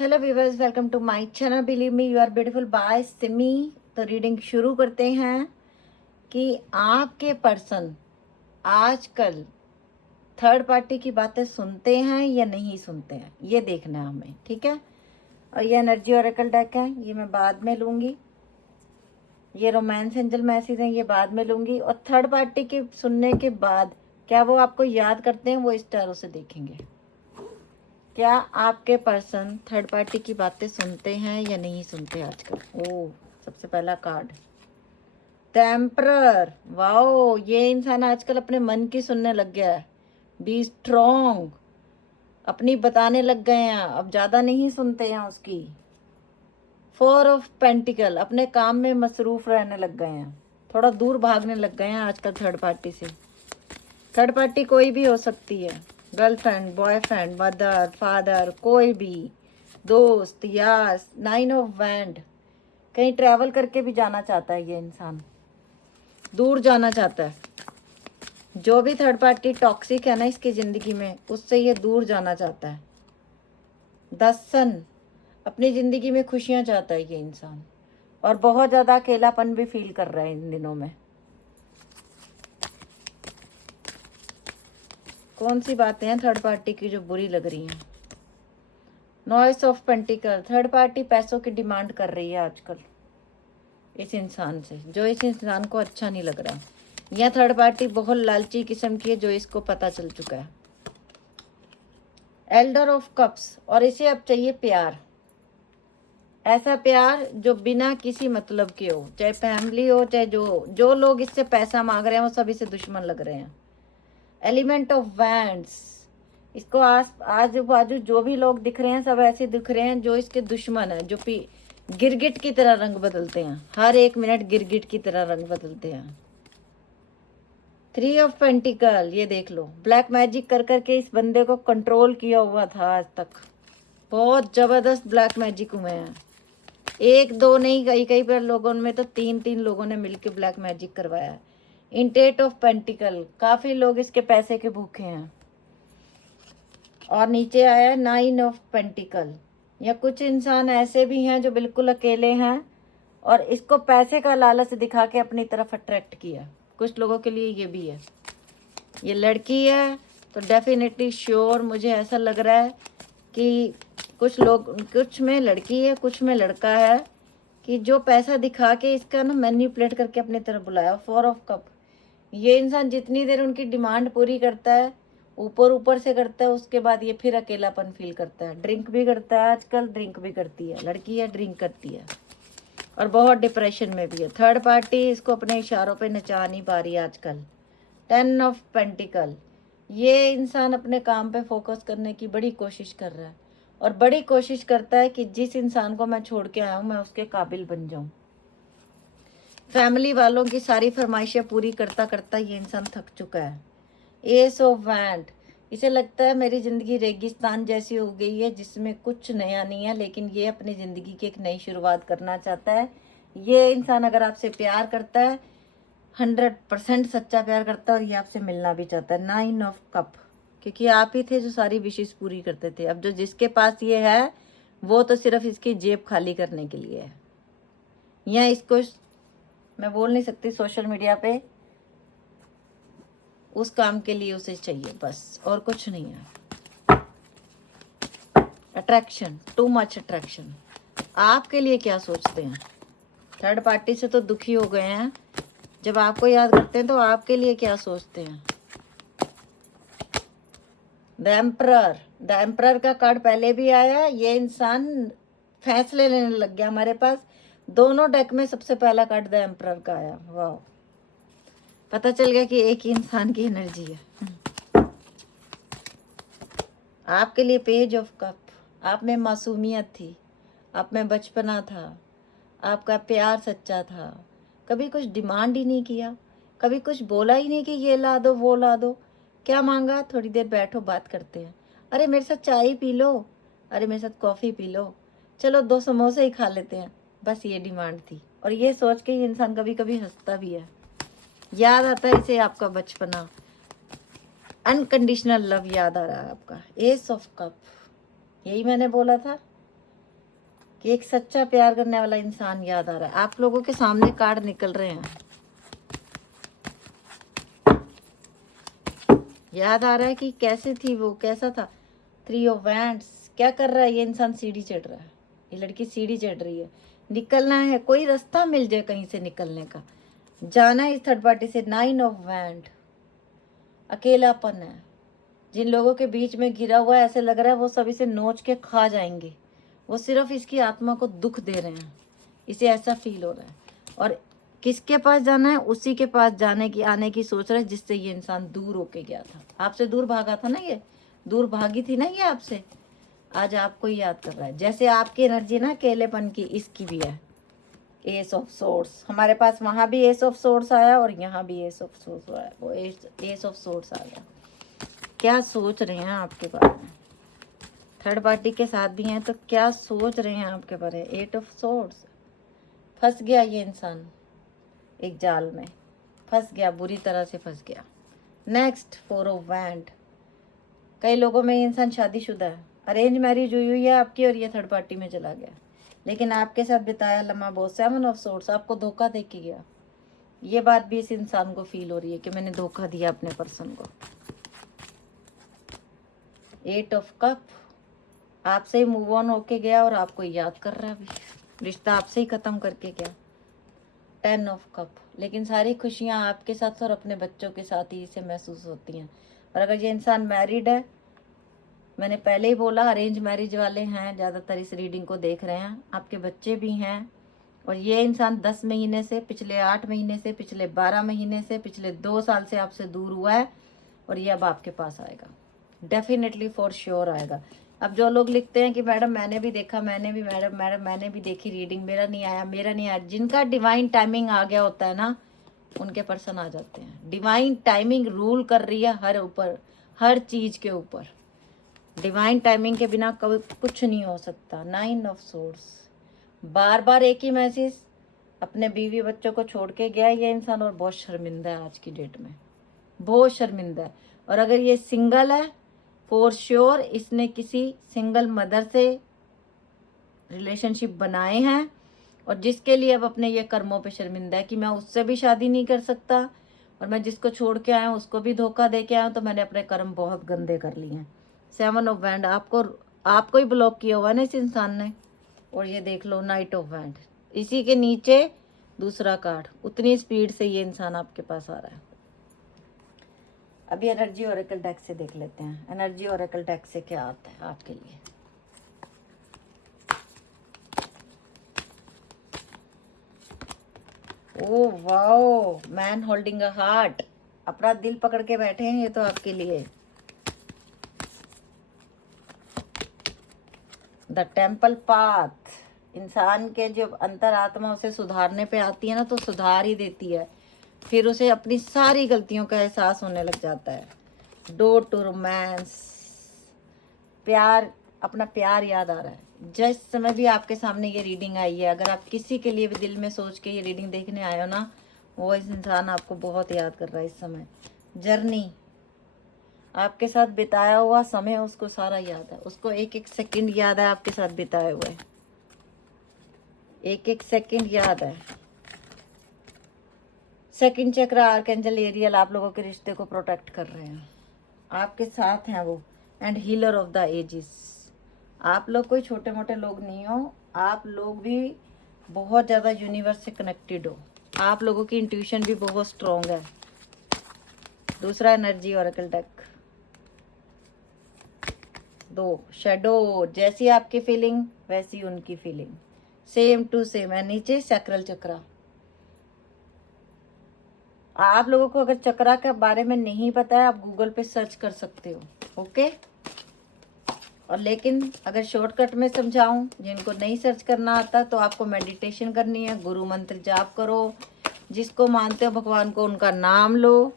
Hello viewers, welcome to my channel believe me you are beautiful by Simi. तो reading शुरू करते हैं कि आपके पर्सन आजकल थर्ड पार्टी की बातें सुनते हैं या नहीं सुनते हैं, ये देखना है हमें, ठीक है। और ये एनर्जी ऑरेकल डेक है, ये मैं बाद में लूँगी। ये रोमांस एंजल मैसेज हैं, ये बाद में लूँगी। और थर्ड पार्टी के सुनने के बाद क्या वो आपको याद करते हैं, वो इस टैरो से देखेंगे। क्या आपके पर्सन थर्ड पार्टी की बातें सुनते हैं या नहीं सुनते आजकल। ओ, सबसे पहला कार्ड टेम्परर। वाओ, ये इंसान आजकल अपने मन की सुनने लग गया है। बी स्ट्रॉन्ग, अपनी बताने लग गए हैं, अब ज़्यादा नहीं सुनते हैं उसकी। फोर ऑफ पेंटिकल, अपने काम में मसरूफ रहने लग गए हैं, थोड़ा दूर भागने लग गए हैं आजकल थर्ड पार्टी से। थर्ड पार्टी कोई भी हो सकती है, गर्लफ्रेंड, बॉयफ्रेंड, मदर, फादर, कोई भी दोस्त, यार। नाइन ऑफ वैंड, कहीं ट्रैवल करके भी जाना चाहता है ये इंसान, दूर जाना चाहता है। जो भी थर्ड पार्टी टॉक्सिक है ना इसकी ज़िंदगी में, उससे ये दूर जाना चाहता है। द सन, अपनी ज़िंदगी में खुशियाँ चाहता है ये इंसान, और बहुत ज़्यादा अकेलापन भी फील कर रहा है इन दिनों में। कौन सी बातें हैं थर्ड पार्टी की जो बुरी लग रही हैं। Noise of pentacle, third party पैसों की डिमांड कर रही है आजकल इस इंसान से, जो इस इंसान को अच्छा नहीं लग रहा। यह थर्ड पार्टी बहुत लालची किस्म की है, जो इसको पता चल चुका है। एल्डर ऑफ कप्स, और इसे अब चाहिए प्यार, ऐसा प्यार जो बिना किसी मतलब के हो, चाहे फैमिली हो, चाहे जो लोग इससे पैसा मांग रहे हैं वो सब इसे दुश्मन लग रहे हैं। एलिमेंट ऑफ वैंड्स, इसको आजू बाजू जो भी लोग दिख रहे हैं सब ऐसे दिख रहे हैं जो इसके दुश्मन है, जो गिरगिट की तरह रंग बदलते हैं, हर एक मिनट गिरगिट की तरह रंग बदलते हैं। थ्री ऑफ पेंटिकल, ये देख लो, ब्लैक मैजिक कर करके इस बंदे को कंट्रोल किया हुआ था आज तक। बहुत जबरदस्त ब्लैक मैजिक हुए हैं, एक दो नहीं, कई कई पर लोगों में तो तीन तीन लोगों ने मिलकर ब्लैक मैजिक करवाया है। इंटेट ऑफ पेंटिकल, काफी लोग इसके पैसे के भूखे हैं। और नीचे आया नाइन ऑफ पेंटिकल, या कुछ इंसान ऐसे भी हैं जो बिल्कुल अकेले हैं और इसको पैसे का लालच दिखा के अपनी तरफ अट्रैक्ट किया। कुछ लोगों के लिए ये भी है। ये लड़की है तो डेफिनेटली श्योर मुझे ऐसा लग रहा है कि कुछ में लड़की है, कुछ में लड़का है, कि जो पैसा दिखा के इसका ना मैनिपुलेट करके अपनी तरफ बुलाया। फोर ऑफ कप, ये इंसान जितनी देर उनकी डिमांड पूरी करता है, ऊपर ऊपर से करता है, उसके बाद ये फिर अकेलापन फील करता है। ड्रिंक भी करता है आजकल, ड्रिंक भी करती है, लड़की है ड्रिंक करती है, और बहुत डिप्रेशन में भी है। थर्ड पार्टी इसको अपने इशारों पे नचा नहीं पा रही आजकल। टेन ऑफ पेंटिकल, ये इंसान अपने काम पे फोकस करने की बड़ी कोशिश कर रहा है, और बड़ी कोशिश करता है कि जिस इंसान को मैं छोड़ के आया हूँ मैं उसके काबिल बन जाऊँ। फैमिली वालों की सारी फरमाइशें पूरी करता करता ये इंसान थक चुका है। एस ऑफ वैंड, इसे लगता है मेरी ज़िंदगी रेगिस्तान जैसी हो गई है जिसमें कुछ नया नहीं है, लेकिन ये अपनी ज़िंदगी की एक नई शुरुआत करना चाहता है। ये इंसान अगर आपसे प्यार करता है, 100% सच्चा प्यार करता है, और ये आपसे मिलना भी चाहता है। नाइन ऑफ कप, क्योंकि आप ही थे जो सारी विशेष पूरी करते थे। अब जो जिसके पास ये है वो तो सिर्फ इसकी जेब खाली करने के लिए है, या इसको मैं बोल नहीं सकती सोशल मीडिया पे, उस काम के लिए उसे चाहिए बस, और कुछ नहीं है। Attraction, too much attraction. आपके लिए क्या सोचते हैं? थर्ड पार्टी से तो दुखी हो गए हैं, जब आपको याद करते हैं तो आपके लिए क्या सोचते हैं? द एम्परर, द एम्परर का कार्ड पहले भी आया। ये इंसान फैसले लेने लग गया हमारे पास। दोनों डेक में सबसे पहला कार्ड द एम्परर का आया। वाह, पता चल गया कि एक ही इंसान की एनर्जी है। आपके लिए पेज ऑफ कप, आप में मासूमियत थी, आप में बचपना था, आपका प्यार सच्चा था, कभी कुछ डिमांड ही नहीं किया, कभी कुछ बोला ही नहीं कि ये ला दो वो ला दो। क्या मांगा? थोड़ी देर बैठो बात करते हैं, अरे मेरे साथ चाय पी लो, अरे मेरे साथ कॉफ़ी पी लो, चलो 2 समोसे ही खा लेते हैं, बस ये डिमांड थी। और ये सोच के ये इंसान कभी कभी हंसता भी है, याद आता है इसे आपका बचपना, अनकंडीशनल लव याद आ रहा है आपका। एस ऑफ कप, यही मैंने बोला था, कि एक सच्चा प्यार करने वाला इंसान याद आ रहा है। आप लोगों के सामने कार्ड निकल रहे हैं, याद आ रहा है कि कैसे थी वो, कैसा था। 3 ऑफ वैंड्स, क्या कर रहा है ये इंसान? सीढ़ी चढ़ रहा है, ये लड़की सीढ़ी चढ़ रही है। निकलना है, कोई रास्ता मिल जाए कहीं से निकलने का, जाना है इस थर्ड पार्टी से। 9 ऑफ वैंड, अकेलापन है। जिन लोगों के बीच में घिरा हुआ है, ऐसे लग रहा है वो सभी से नोच के खा जाएंगे। वो सिर्फ इसकी आत्मा को दुख दे रहे हैं, इसे ऐसा फील हो रहा है। और किसके पास जाना है? उसी के पास जाने की, आने की सोच रहा है जिससे ये इंसान दूर होके गया था। आपसे दूर भागा था ना, ये दूर भागी थी ना ये आपसे। आज आपको ही याद कर रहा है। जैसे आपकी एनर्जी ना अकेलेपन की, इसकी भी है। एस ऑफ सोर्स हमारे पास, वहां भी एस ऑफ सोर्स आया और यहाँ भी एस ऑफ सोर्स आया। वो एस ऑफ सोर्स आ गया। क्या सोच रहे हैं आपके बारे में? थर्ड पार्टी के साथ भी हैं तो क्या सोच रहे हैं आपके बारे में? 8 ऑफ सोर्स, फंस गया ये इंसान, एक जाल में फंस गया, बुरी तरह से फंस गया। नेक्स्ट 4 ऑफ वैंड, कई लोगों में ये इंसान शादीशुदा है, अरेंज मैरिज हुई है आपकी और ये थर्ड पार्टी में चला गया, लेकिन आपके साथ बिताया लम्हा बहुत। 7 ऑफ सोर्स, आपको धोखा दे के गया। ये बात भी इस इंसान को फील हो रही है कि मैंने धोखा दिया अपने पर्सन को। 8 ऑफ कप, आपसे ही मूव ऑन होके गया और आपको याद कर रहा है अभी, रिश्ता आपसे ही खत्म करके गया। 10 ऑफ कप, लेकिन सारी खुशियां आपके साथ और अपने बच्चों के साथ ही इसे महसूस होती हैं। और अगर ये इंसान मैरिड है, मैंने पहले ही बोला अरेंज मैरिज वाले हैं ज़्यादातर इस रीडिंग को देख रहे हैं, आपके बच्चे भी हैं। और ये इंसान 10 महीने से, पिछले 8 महीने से, पिछले 12 महीने से, पिछले 2 साल से आपसे दूर हुआ है और ये अब आपके पास आएगा। डेफिनेटली फॉर श्योर आएगा। अब जो लोग लिखते हैं कि मैडम मैंने भी देखा, मैंने भी मैडम मैंने भी देखी रीडिंग, मेरा नहीं आया, मेरा नहीं आया, जिनका डिवाइन टाइमिंग आ गया होता है ना, उनके पर्सन आ जाते हैं। डिवाइन टाइमिंग रूल कर रही है हर ऊपर, हर चीज़ के ऊपर। डिवाइन टाइमिंग के बिना कभी कुछ नहीं हो सकता। 9 ऑफ सोर्स, बार बार एक ही मैसेज, अपने बीवी बच्चों को छोड़ के गया ये इंसान और बहुत शर्मिंदा है आज की डेट में, बहुत शर्मिंदा है। और अगर ये सिंगल है, फॉर श्योर इसने किसी सिंगल मदर से रिलेशनशिप बनाए हैं और जिसके लिए अब अपने ये कर्मों पे शर्मिंदा है कि मैं उससे भी शादी नहीं कर सकता और मैं जिसको छोड़ के आया हूँ उसको भी धोखा दे के आया हूँ, तो मैंने अपने कर्म बहुत गंदे कर लिए हैं। 7 ऑफ वैंड, आपको ही ब्लॉक किया हुआ ना इस इंसान ने। और ये देख लो 9 ऑफ वैंड, इसी के नीचे दूसरा कार्ड। उतनी स्पीड से ये इंसान आपके पास आ रहा है। अभी एनर्जी ओरेकल डेक से देख लेते हैं, एनर्जी ओरेकल डेक से क्या आता है आपके लिए। Oh wow, man holding a heart, अपना दिल पकड़ के बैठे हैं ये तो आपके लिए। द टेम्पल पाथ, इंसान के जो अंतरात्मा उसे सुधारने पे आती है ना, तो सुधार ही देती है, फिर उसे अपनी सारी गलतियों का एहसास होने लग जाता है। डोर टू रोमांस, प्यार, अपना प्यार याद आ रहा है। जिस समय भी आपके सामने ये रीडिंग आई है, अगर आप किसी के लिए भी दिल में सोच के ये रीडिंग देखने आए हो ना, वो इस इंसान आपको बहुत याद कर रहा है इस समय। जर्नी, आपके साथ बिताया हुआ समय उसको सारा याद है, उसको एक एक सेकंड याद है आपके साथ बिताए हुए, एक एक सेकंड याद है। सेकंड चक्र आर्कएंजल एरियल आप लोगों के रिश्ते को प्रोटेक्ट कर रहे हैं, आपके साथ हैं वो। And healer of the ages, आप लोग कोई छोटे मोटे लोग नहीं हो, आप लोग भी बहुत ज़्यादा यूनिवर्स से कनेक्टेड हो, आप लोगों की इंट्यूशन भी बहुत स्ट्रॉन्ग है। दूसरा एनर्जी ओरेकल डेक, 2 शैडो, जैसी आपकी फीलिंग वैसी उनकी फीलिंग, सेम टू सेम है। नीचे सैक्रल चक्रा, आप लोगों को अगर चक्रा के बारे में नहीं पता है, आप गूगल पे सर्च कर सकते हो, ओके। और लेकिन अगर शॉर्टकट में समझाऊं, जिनको नहीं सर्च करना आता, तो आपको मेडिटेशन करनी है, गुरु मंत्र जाप करो, जिसको मानते हो भगवान को उनका नाम लो।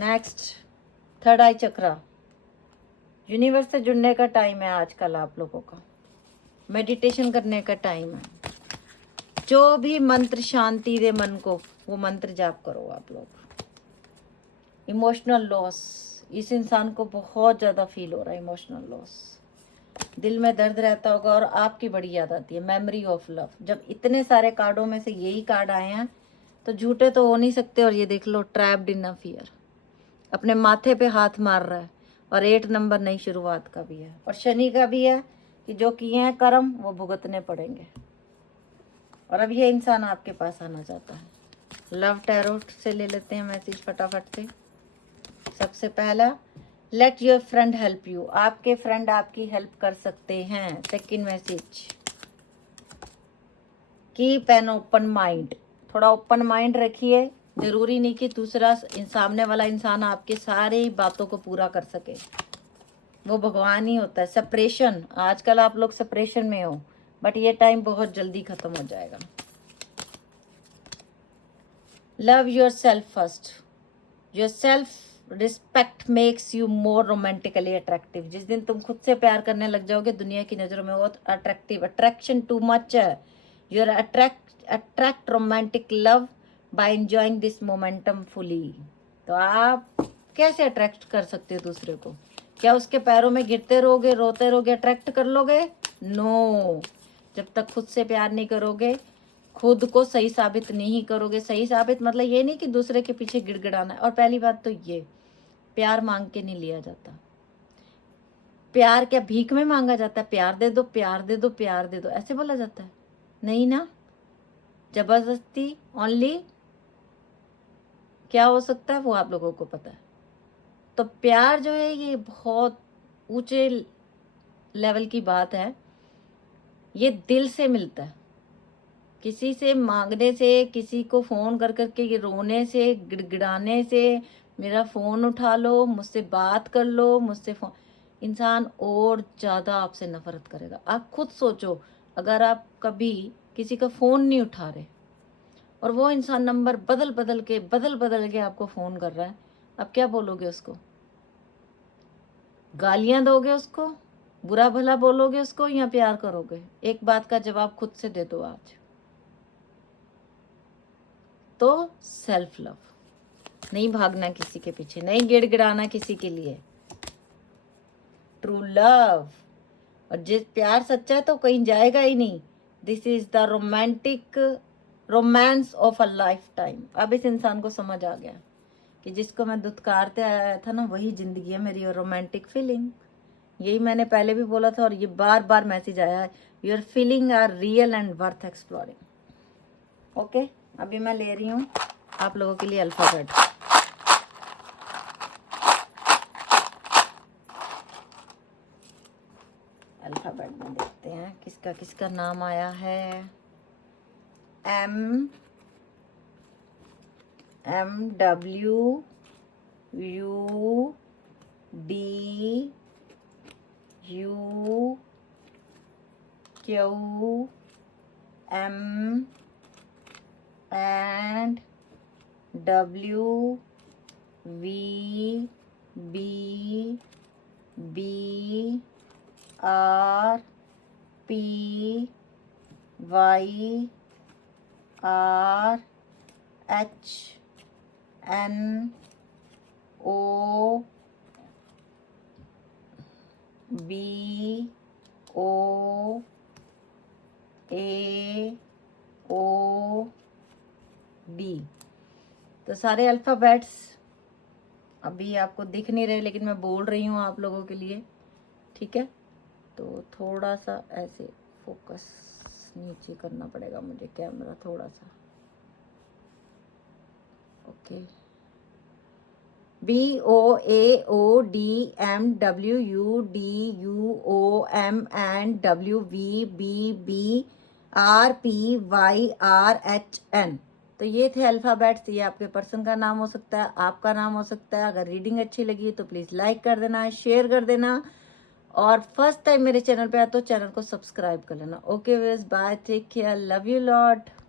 नेक्स्ट थर्ड आई चक्रा, यूनिवर्स से जुड़ने का टाइम है आजकल आप लोगों का, मेडिटेशन करने का टाइम है। जो भी मंत्र शांति दे मन को, वो मंत्र जाप करो आप लोग। इमोशनल लॉस, इस इंसान को बहुत ज़्यादा फील हो रहा है इमोशनल लॉस। दिल में दर्द रहता होगा और आपकी बड़ी याद आती है, मेमोरी ऑफ लव। जब इतने सारे कार्डों में से यही कार्ड आए हैं तो झूठे तो हो नहीं सकते। और ये देख लो, ट्रैप्ड इन अ फियर, अपने माथे पे हाथ मार रहा है। और 8 नंबर नई शुरुआत का भी है और शनि का भी है कि जो किए हैं कर्म वो भुगतने पड़ेंगे। और अब ये इंसान आपके पास आना चाहता है। लव टैरोट से ले लेते हैं मैसेज फटाफट से। सबसे पहला, let your friend help you, आपके फ्रेंड आपकी हेल्प कर सकते हैं। Second message, keep an open mind, थोड़ा ओपन माइंड रखिए। जरूरी नहीं कि दूसरा सामने वाला इंसान आपके सारे बातों को पूरा कर सके, वो भगवान ही होता है। सेपरेशन, आजकल आप लोग सेपरेशन में हो, बट ये टाइम बहुत जल्दी खत्म हो जाएगा। Love your self first, your self respect makes you more romantically attractive. जिस दिन तुम खुद से प्यार करने लग जाओगे, दुनिया की नज़रों में बहुत अट्रैक्टिव, अट्रैक्शन टू मच है। Your attract romantic love by enjoying this momentum fully. तो आप कैसे अट्रैक्ट कर सकते हो दूसरे को? क्या उसके पैरों में गिरते रहोगे, रोते रहोगे, अट्रैक्ट कर लोगे? नो, जब तक खुद से प्यार नहीं करोगे, खुद को सही साबित नहीं करोगे। सही साबित मतलब ये नहीं कि दूसरे के पीछे गिड़गिड़ाना है। और पहली बात तो ये, प्यार मांग के नहीं लिया जाता। प्यार क्या भीख में मांगा जाता है? प्यार दे दो, प्यार दे दो, प्यार दे दो, ऐसे बोला जाता है? नहीं ना, जबरदस्ती ओनली क्या हो सकता है वो आप लोगों को पता है। तो प्यार जो है ये बहुत ऊंचे लेवल की बात है। ये दिल से मिलता है, किसी से मांगने से, किसी को फ़ोन कर करके ये रोने से, गिड़गिड़ाने से, मेरा फ़ोन उठा लो, मुझसे बात कर लो, मुझसे फ़ोन, इंसान और ज़्यादा आपसे नफ़रत करेगा। आप खुद सोचो, अगर आप कभी किसी का फ़ोन नहीं उठा रहे और वो इंसान नंबर बदल बदल के आपको फ़ोन कर रहा है, आप क्या बोलोगे उसको? गालियाँ दोगे उसको, बुरा भला बोलोगे उसको, या प्यार करोगे? एक बात का जवाब खुद से दे दो आज। तो सेल्फ लव, नहीं भागना किसी के पीछे, नहीं गिड़गिड़ाना किसी के लिए, ट्रू लव। और जिस प्यार सच्चा है तो कहीं जाएगा ही नहीं। This is the romantic romance of a life time. अब इस इंसान को समझ आ गया कि जिसको मैं दुत्कारते आया था ना, वही जिंदगी है मेरी और रोमांटिक फीलिंग। यही मैंने पहले भी बोला था और ये बार बार मैसेज आया है, your feeling are real and worth exploring. Okay, अभी मैं ले रही हूँ आप लोगों के लिए अल्फाबेट। अल्फाबेट में देखते हैं किसका किसका नाम आया है। M W D U Q M and W V B B R P Y R H N O B O A O D। तो सारे अल्फ़ाबेट्स अभी आपको दिख नहीं रहे, लेकिन मैं बोल रही हूँ आप लोगों के लिए, ठीक है? तो थोड़ा सा ऐसे फोकस नीचे करना पड़ेगा मुझे कैमरा थोड़ा सा। Okay, BOAODMWUDUOMNWVBBRPYRHN। तो ये थे अल्फ़ाबेट्स। ये आपके पर्सन का नाम हो सकता है, आपका नाम हो सकता है। अगर रीडिंग अच्छी लगी तो प्लीज़ लाइक कर देना, शेयर कर देना, और फर्स्ट टाइम मेरे चैनल पे आए तो चैनल को सब्सक्राइब कर लेना। Okay viewers, bye, take care, love you lot.